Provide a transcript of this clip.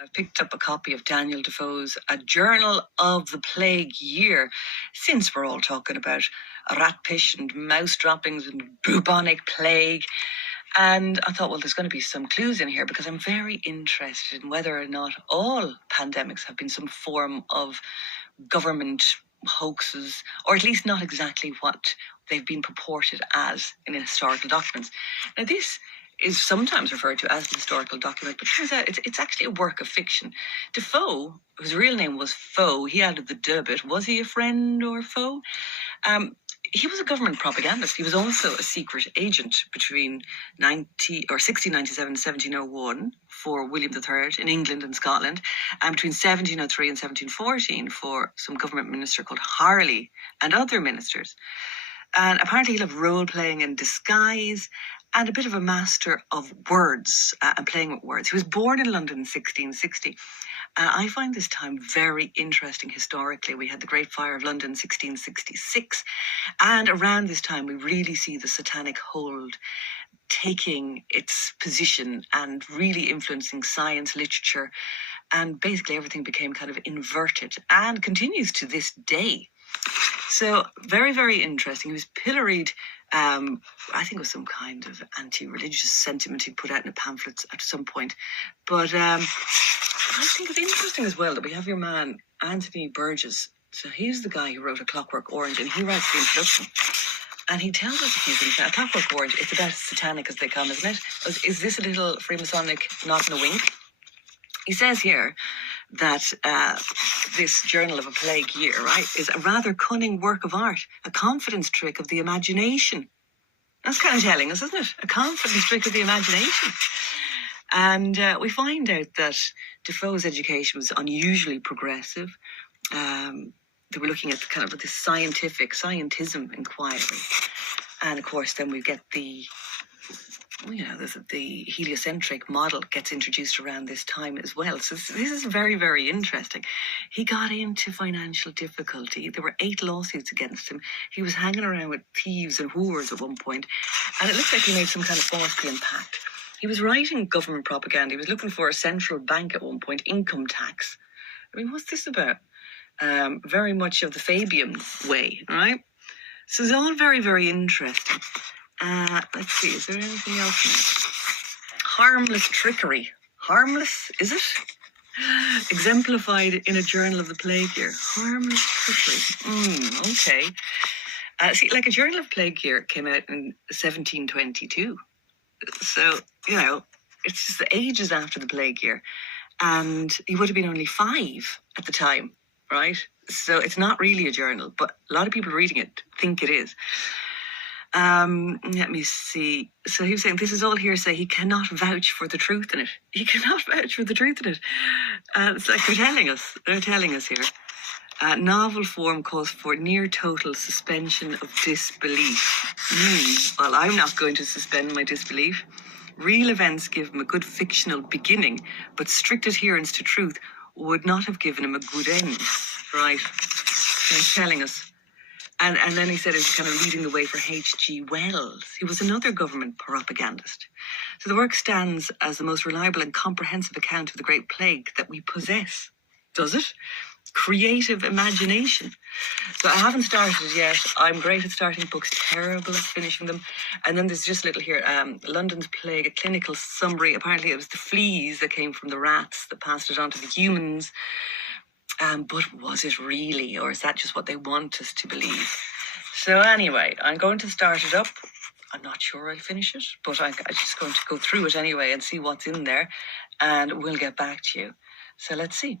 I picked up a copy of Daniel Defoe's A Journal of the Plague Year, since we're all talking about rat piss and mouse droppings and bubonic plague. And I thought, well, there's going to be some clues in here, because I'm very interested in whether or not all pandemics have been some form of government hoaxes, or at least not exactly what they've been purported as in historical documents. Now, this is sometimes referred to as a historical document, but turns out it's actually a work of fiction. Defoe, whose real name was Foe, he added the "de" bit. Was he a friend or foe? He was a government propagandist. He was also a secret agent between 1697 and 1701 for William III in England and Scotland, and between 1703 and 1714 for some government minister called Harley and other ministers. And apparently he loved role-playing and disguise, and a bit of a master of words and playing with words. He was born in London in 1660. I find this time very interesting historically. We had the Great Fire of London in 1666. And around this time, we really see the satanic hold taking its position and really influencing science, literature, and basically everything became kind of inverted and continues to this day. So very, very interesting. He was pilloried. I think it was some kind of anti-religious sentiment he put out in a pamphlet at some point. But I think it's interesting as well that we have your man, Anthony Burgess. So he's the guy who wrote A Clockwork Orange, and he writes the introduction. And he tells us a few things. Now, A Clockwork Orange, it's about as satanic as they come, isn't it? Is this a little Freemasonic nod and a wink? He says here that this Journal of a Plague Year, right, is a rather cunning work of art, a confidence trick of the imagination. That's kind of telling us, isn't it? A confidence trick of the imagination. And we find out that Defoe's education was unusually progressive. They were looking at kind of this scientism inquiry. And of course, then we get the heliocentric model gets introduced around this time as well. So this is very, very interesting. He got into financial difficulty. There were 8 lawsuits against him. He was hanging around with thieves and whores at one point. And it looks like he made some kind of Faustian pact. He was writing government propaganda. He was looking for a central bank at one point, income tax. I mean, what's this about? Very much of the Fabian way, right? So it's all very, very interesting. Let's see, is there anything else now? Harmless trickery. Harmless, is it? Exemplified in A Journal of the Plague Year. Harmless trickery. Okay. See, like A Journal of Plague Year came out in 1722. So, it's just the ages after the Plague Year. And he would have been only 5 at the time, right? So it's not really a journal, but a lot of people reading it think it is. Let me see. So he was saying this is all hearsay. He cannot vouch for the truth in it. He cannot vouch for the truth in it. It's like they're telling us. They're telling us here. Novel form calls for near total suspension of disbelief. Well, I'm not going to suspend my disbelief. Real events give him a good fictional beginning, but strict adherence to truth would not have given him a good end. Right? He's telling us. And then he said it's kind of leading the way for H.G. Wells. He was another government propagandist. So the work stands as the most reliable and comprehensive account of the Great Plague that we possess. Does it? Creative imagination. So I haven't started yet. I'm great at starting books, terrible at finishing them. And then there's just a little here, London's Plague, a clinical summary. Apparently it was the fleas that came from the rats that passed it on to the humans. But was it really, or is that just what they want us to believe? So anyway, I'm going to start it up. I'm not sure I'll finish it, but I'm just going to go through it anyway and see what's in there, and we'll get back to you. So let's see.